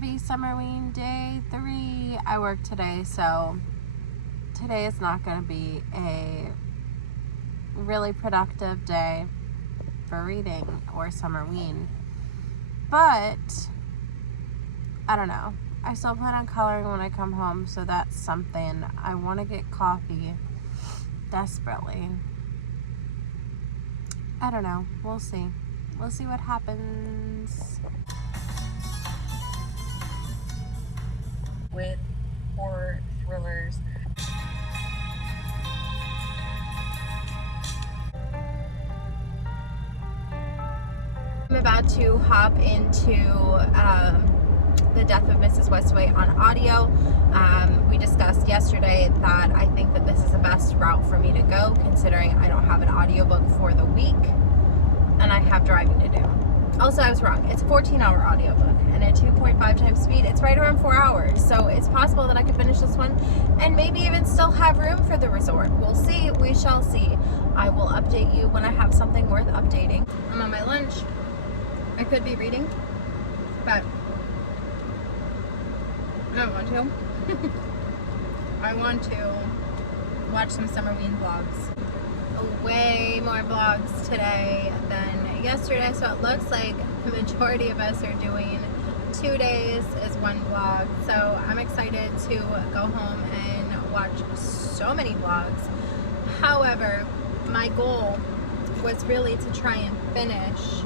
Happy Summerween day 3. I work today, so today is not going to be a really productive day for reading or Summerween. But I don't know. I still plan on coloring when I come home, so that's something. I want to get coffee desperately. I don't know. We'll see. We'll see what happens. With horror thrillers. I'm about to hop into The Death of Mrs. Westaway on audio. We discussed yesterday that I think that this is the best route for me to go, considering I don't have an audiobook for the week and I have driving to do. Also, I was wrong. It's a 14-hour audiobook and at 2.5 times speed. It's right around 4 hours. So it's possible that I could finish this one and maybe even still have room for the resort. We'll see. We shall see. I will update you when I have something worth updating. I'm on my lunch. I could be reading, but I don't want to. I want to watch some Summerween vlogs. Way more vlogs today than yesterday, so it looks like the majority of us are doing 2 days as one vlog. So I'm excited to go home and watch so many vlogs. However, my goal was really to try and finish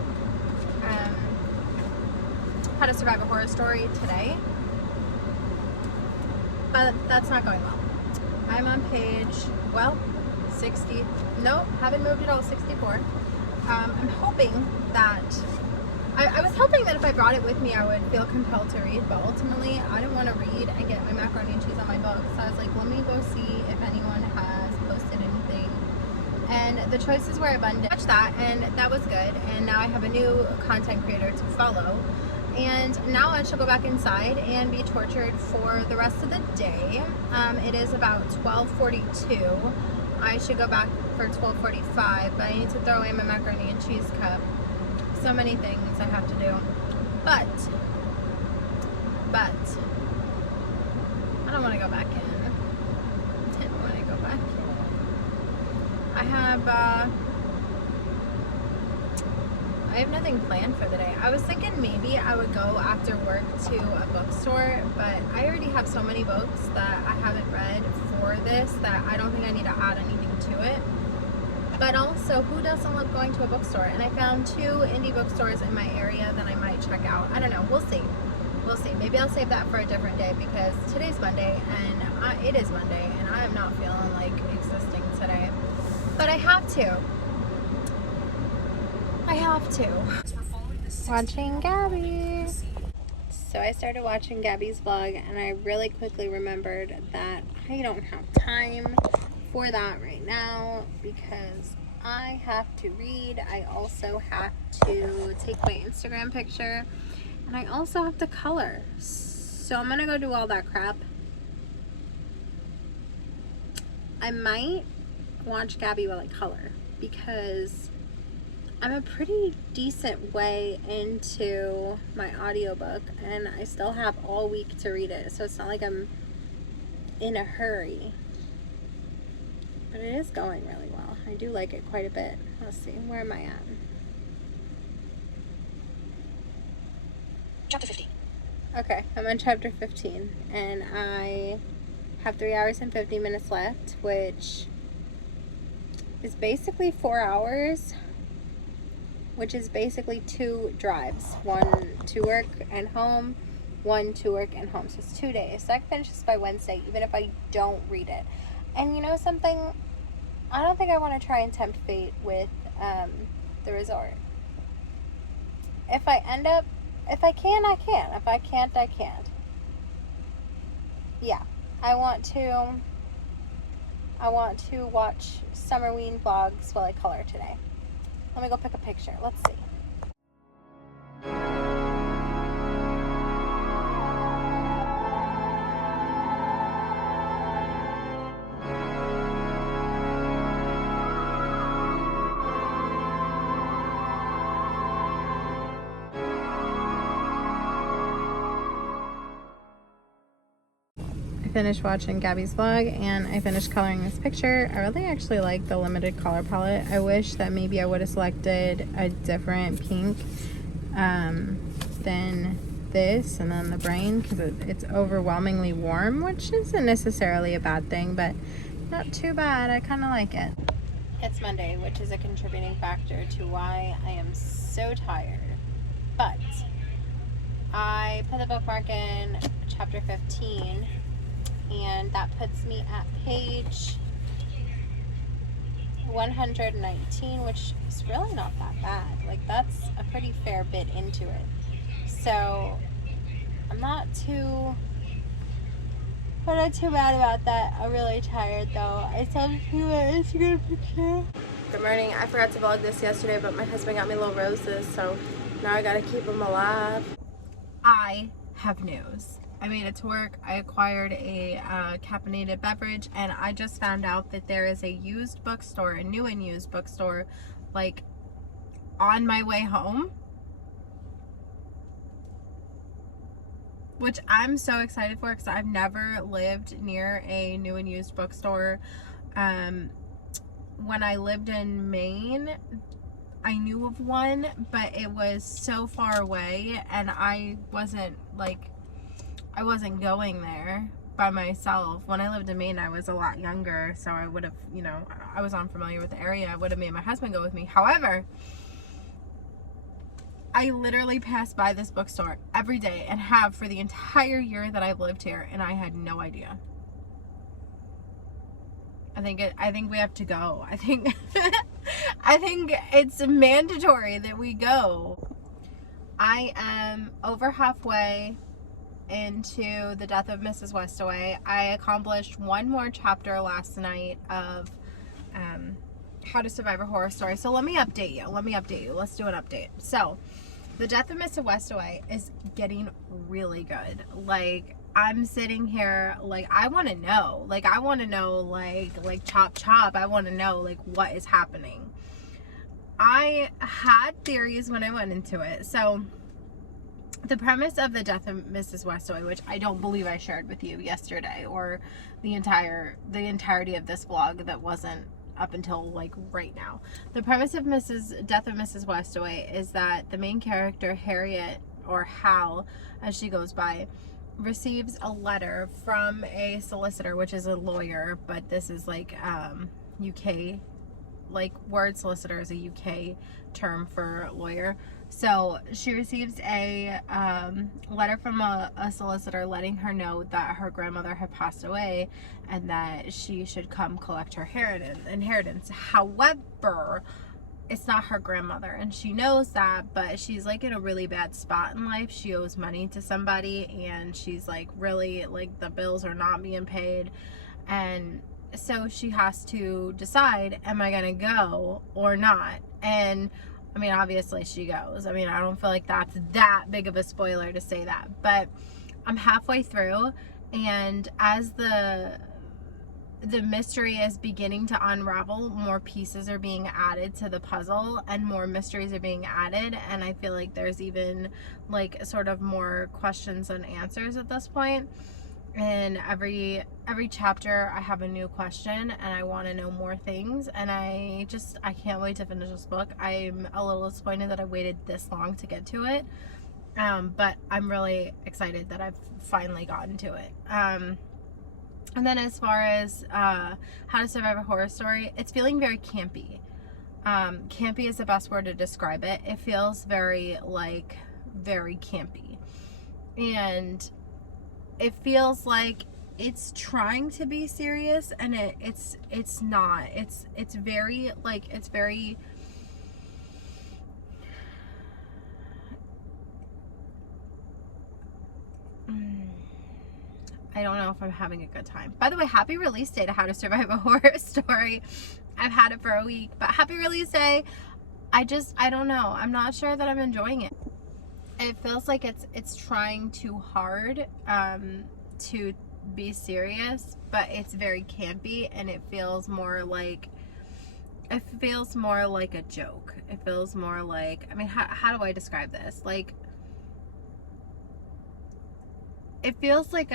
How to Survive a Horror Story today, but that's not going well. I'm on page, well, 60, no, haven't moved at all, 64. I'm hoping that, I was hoping that if I brought it with me I would feel compelled to read, but ultimately I didn't want to read and get my macaroni and cheese on my book, so I was like, let me go see if anyone has posted anything, and the choices were abundant. I watched that, and that was good, and now I have a new content creator to follow, and now I shall go back inside and be tortured for the rest of the day. It is about 12:42. I should go back for 12:45, but I need to throw away my macaroni and cheese cup. So many things I have to do. But I don't want to go back in. I don't want to go back in. I have nothing planned for the day. I was thinking maybe I would go after work to a bookstore, but I already have so many books that I haven't read for this that I don't think I need to add anything to it. But also, who doesn't love going to a bookstore? And I found 2 indie bookstores in my area that I might check out. I don't know. We'll see. We'll see. Maybe I'll save that for a different day, because today's Monday and it is Monday and I am not feeling like existing today. But I have to. I have to. Watching Gabby. So I started watching Gabby's vlog and I really quickly remembered that I don't have time for that right now because I have to read. I also have to take my Instagram picture and I also have to color. So I'm gonna go do all that crap. I might watch Gabby while I color because I'm a pretty decent way into my audiobook and I still have all week to read it, so it's not like I'm in a hurry. But it is going really well. I do like it quite a bit. Let's see, where am I at? Chapter 15. Okay, I'm on chapter 15 and I have 3 hours and 50 minutes left, which is basically 4 hours, which is basically 2 drives, 1 to work and home, 1 to work and home. So it's 2 days. So I can finish this by Wednesday, even if I don't read it. And you know something? I don't think I want to try and tempt fate with the resort. If I can, I can. If I can't, I can't. Yeah, I want to watch Summerween vlogs while I color today. Let me go pick a picture. Let's see. finished watching Gabby's vlog and I finished coloring this picture. I really actually like the limited color palette. I wish that maybe I would have selected a different pink than this and then the brain, because it's overwhelmingly warm, which isn't necessarily a bad thing, but not too bad. I kind of like it. It's Monday, which is a contributing factor to why I am so tired, but I put the bookmark in chapter 15 and that puts me at page 119, which is really not that bad. Like, that's a pretty fair bit into it. So I'm not too bad about that. I'm really tired though. I still have a few minutes to get a picture. Good morning. I forgot to vlog this yesterday, but my husband got me little roses, so now I gotta keep them alive. I have news. I made it to work. I acquired a caffeinated beverage, and I just found out that there is a used bookstore, a new and used bookstore, like on my way home, which I'm so excited for because I've never lived near a new and used bookstore. When I lived in Maine, I knew of one, but it was so far away and I wasn't going there by myself. When I lived in Maine, I was a lot younger, so I would have, I was unfamiliar with the area. I would have made my husband go with me. However, I literally pass by this bookstore every day and have for the entire year that I've lived here, and I had no idea. I think we have to go. I think it's mandatory that we go. I am over halfway into The Death of Mrs. Westaway. I accomplished one more chapter last night of How to Survive a Horror Story. So let me update you. Let's do an update. So The Death of Mrs. Westaway is getting really good. Like, I'm sitting here, like, I want to know, like, chop. I want to know, like, what is happening. I had theories when I went into it. So the premise of The Death of Mrs. Westaway, which I don't believe I shared with you yesterday, or the entirety of this vlog that wasn't up until like right now. The premise of Death of Mrs. Westaway is that the main character, Harriet, or Hal as she goes by, receives a letter from a solicitor, which is a lawyer, but this is like UK, like word solicitor is a UK term for lawyer. So she receives a letter from a solicitor letting her know that her grandmother had passed away and that she should come collect her inheritance. However, it's not her grandmother, and she knows that, but she's like in a really bad spot in life. She owes money to somebody, and she's like really, like, the bills are not being paid, and so she has to decide, am I gonna go or not? And I mean, obviously she goes. I mean, I don't feel like that's that big of a spoiler to say that, but I'm halfway through, and as the mystery is beginning to unravel, more pieces are being added to the puzzle and more mysteries are being added, and I feel like there's even like sort of more questions than answers at this point. And every chapter I have a new question and I want to know more things, and I can't wait to finish this book. I'm a little disappointed that I waited this long to get to it, but I'm really excited that I've finally gotten to it. And then as far as How to Survive a Horror Story, it's feeling very campy. Campy is the best word to describe it. It feels very campy. And it feels like it's trying to be serious, and it's not. It's very I don't know if I'm having a good time. By the way, happy release day to How to Survive a Horror Story. I've had it for a week, but happy release day. I don't know. I'm not sure that I'm enjoying it. It feels like it's trying too hard to be serious, but it's very campy, and it feels more like a joke. It feels more like, I mean, how do I describe this? Like, it feels like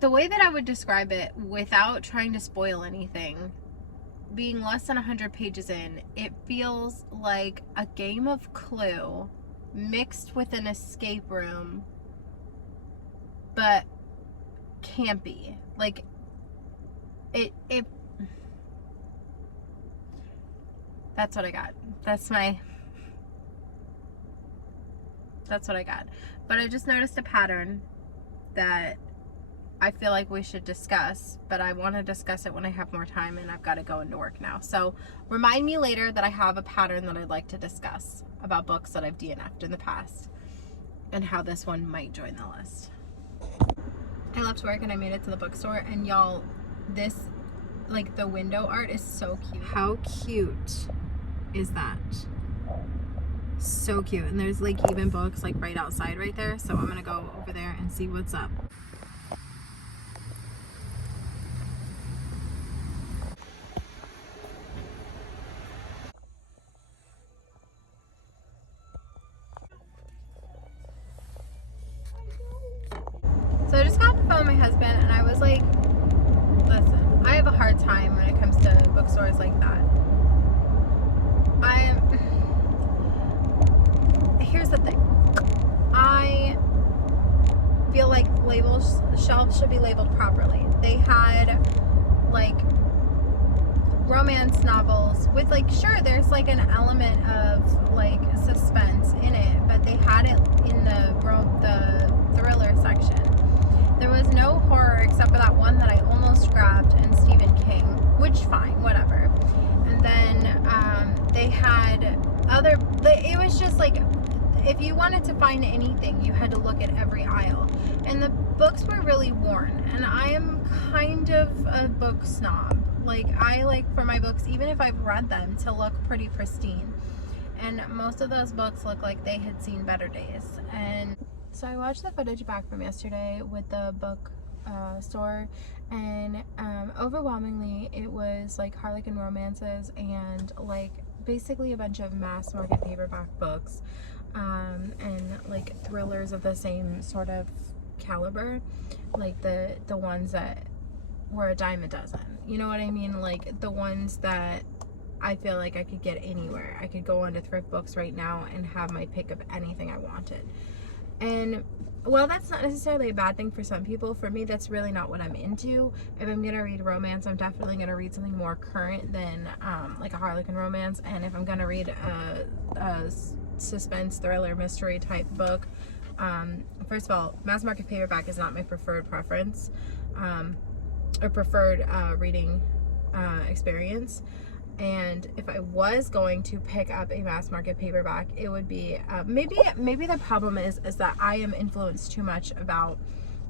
the way that I would describe it without trying to spoil anything, being less than 100 pages in, it feels like a game of Clue mixed with an escape room, but campy. Like, it that's what I got. That's what I got. But I just noticed a pattern that I feel like we should discuss, but I want to discuss it when I have more time, and I've got to go into work now. So remind me later that I have a pattern that I'd like to discuss about books that I've DNF'd in the past and how this one might join the list. I left work and I made it to the bookstore, and y'all, this, like, the window art is so cute. How cute is that? So cute. And there's like even books like right outside right there, so I'm gonna go over there and see what's up. So I just got off the phone with my husband, and I was like, listen, I have a hard time when it comes to bookstores like that. Here's the thing. I feel like shelves should be labeled properly. They had like romance novels with, like, sure, there's like an element of like suspense in it, but they had it in the thriller section. There was no horror except for that one that I almost grabbed in Stephen King, which fine, whatever. And then they had it was just like, if you wanted to find anything, you had to look at every aisle. And the books were really worn. And I am kind of a book snob. Like, I like for my books, even if I've read them, to look pretty pristine. And most of those books look like they had seen better days. And so I watched the footage back from yesterday with the book store, and overwhelmingly it was like Harlequin romances and like basically a bunch of mass market paperback books, and like thrillers of the same sort of caliber, like the ones that were a dime a dozen, you know what I mean, like the ones that I feel like I could get anywhere. I could go onto thrift books right now and have my pick of anything I wanted. And well, that's not necessarily a bad thing for some people. For me, that's really not what I'm into. If I'm gonna read romance, I'm definitely gonna read something more current than like a Harlequin romance. And if I'm gonna read a suspense, thriller, mystery type book, first of all, mass market paperback is not my preferred preference, or preferred reading experience. And if I was going to pick up a mass market paperback, it would be maybe the problem is that I am influenced too much about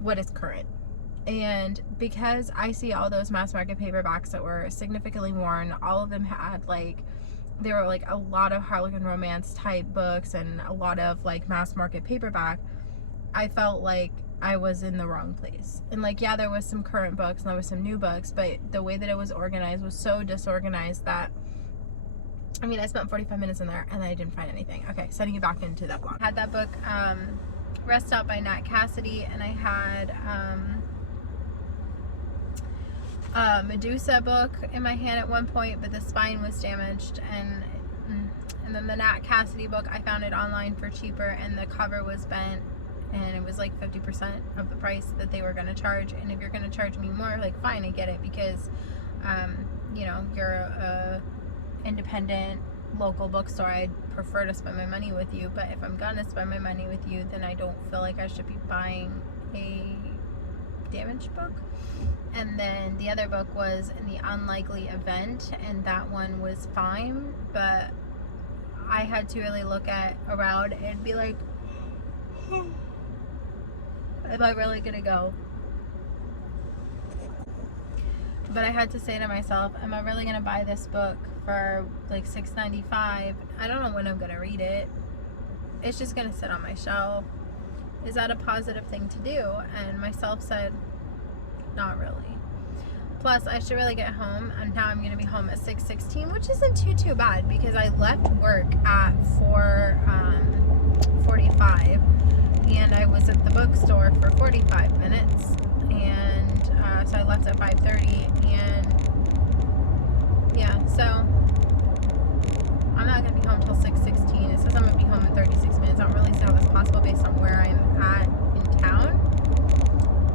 what is current. And because I see all those mass market paperbacks that were significantly worn, all of them had there were like a lot of Harlequin romance type books and a lot of like mass market paperback, I felt like I was in the wrong place. And like, yeah, there was some current books and there was some new books, but the way that it was organized was so disorganized that, I mean, I spent 45 minutes in there and I didn't find anything. Okay, sending you back into that blog. I had that book, Rest Out by Nat Cassidy, and I had a Medusa book in my hand at one point, but the spine was damaged, and then the Nat Cassidy book, I found it online for cheaper, and the cover was bent, and it was like 50% of the price that they were going to charge. And if you're going to charge me more, like, fine, I get it, because you know, you're a independent local bookstore. I'd prefer to spend my money with you, but if I'm gonna spend my money with you, then I don't feel like I should be buying a damaged book. And then the other book was In the Unlikely Event, and that one was fine, but I had to really look around and be like, am I really gonna go? But I had to say to myself, am I really gonna buy this book for like $6.95? I don't know when I'm gonna read it. It's just gonna sit on my shelf. Is that a positive thing to do? And myself said, not really. Plus, I should really get home, and now I'm gonna be home at 6:16, which isn't too bad, because I left work at 4:45, and I was at the bookstore for 45 minutes, and so I left at 5:30, and yeah, so I'm not going to be home until 6:16. It says I'm going to be home in 36 minutes. I don't really see how that's possible based on where I'm at in town.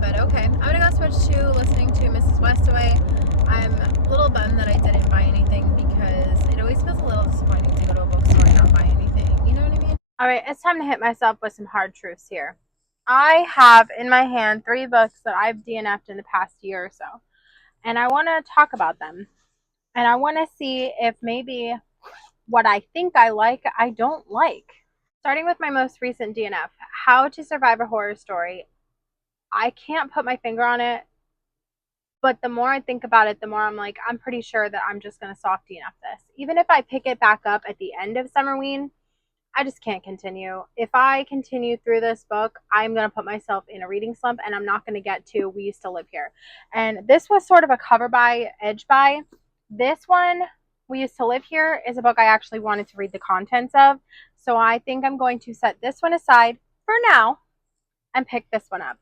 But okay, I'm going to go switch to listening to Mrs. Westaway. I'm a little bummed that I didn't buy anything because it always feels a little disappointing to go to a bookstore and not buy anything. You know what I mean? Alright, it's time to hit myself with some hard truths here. I have in my hand 3 books that I've DNF'd in the past year or so. And I want to talk about them. And I want to see if maybe what I think I like, I don't like. Starting with my most recent DNF, How to Survive a Horror Story. I can't put my finger on it, but the more I think about it, the more I'm like, I'm pretty sure that I'm just going to soft DNF this. Even if I pick it back up at the end of Summerween, I just can't continue. If I continue through this book, I'm going to put myself in a reading slump, and I'm not going to get to We Used to Live Here. And this was sort of a cover buy, edge buy. This one, We Used to Live Here, is a book I actually wanted to read the contents of. So I think I'm going to set this one aside for now and pick this one up.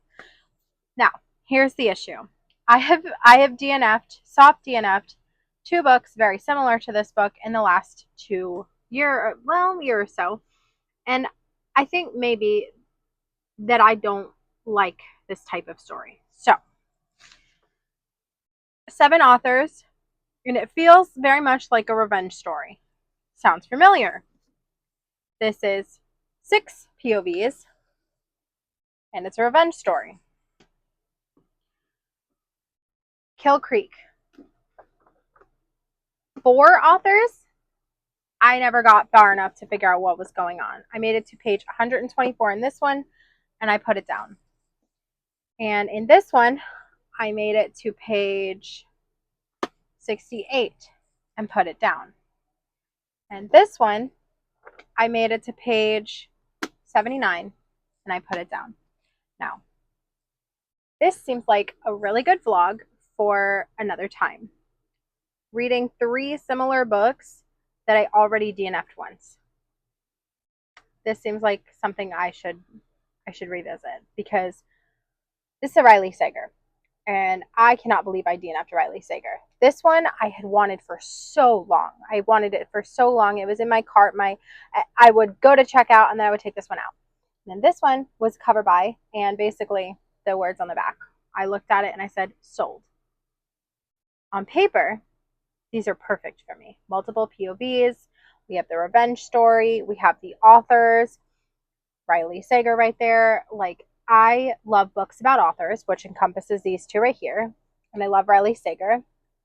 Now, here's the issue. I have DNF'd, soft DNF'd, 2 books very similar to this book in the last year or so. And I think maybe that I don't like this type of story. So, 7 authors, and it feels very much like a revenge story. Sounds familiar. This is 6 POVs, and it's a revenge story. Kill Creek. 4 authors. I never got far enough to figure out what was going on. I made it to page 124 in this one, and I put it down. And in this one, I made it to page 68 and put it down. And this one, I made it to page 79 and I put it down. Now, this seems like a really good vlog for another time. Reading 3 similar books that I already DNF'd once. This seems like something I should revisit, because this is a Riley Sager, and I cannot believe I DNF'd Riley Sager. This one I had wanted for so long. I wanted it for so long. It was in my cart. I would go to checkout, and then I would take this one out. And then this one was cover by, and basically the words on the back. I looked at it and I said, sold. On paper, these are perfect for me. Multiple POVs. We have the revenge story. We have the authors. Riley Sager right there. Like, I love books about authors, which encompasses these 2 right here. And I love Riley Sager.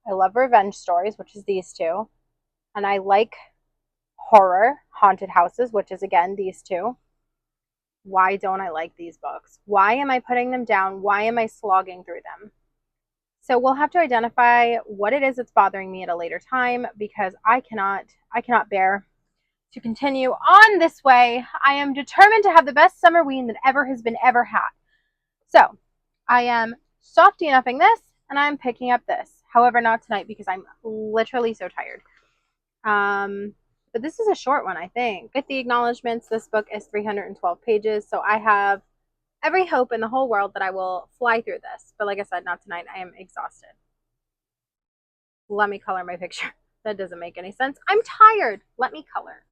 I love revenge stories, which is these 2. And I like horror, haunted houses, which is, again, these 2. Why don't I like these books? Why am I putting them down? Why am I slogging through them? So we'll have to identify what it is that's bothering me at a later time, because I cannot bear to continue on this way. I am determined to have the best Summerween that ever has been ever had. So I am soft DNFing this, and I'm picking up this. However, not tonight, because I'm literally so tired. But this is a short one, I think. With the acknowledgments, this book is 312 pages, so I have every hope in the whole world that I will fly through this. But like I said, not tonight. I am exhausted. Let me color my picture. That doesn't make any sense. I'm tired. Let me color.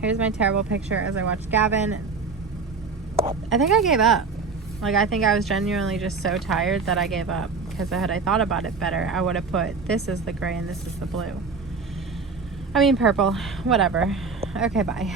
Here's my terrible picture as I watch Gavin. I think I gave up. Like, I think I was genuinely just so tired that I gave up. Because had I thought about it better, I would have put this is the gray and this is the blue. I mean purple. Whatever. Okay, bye.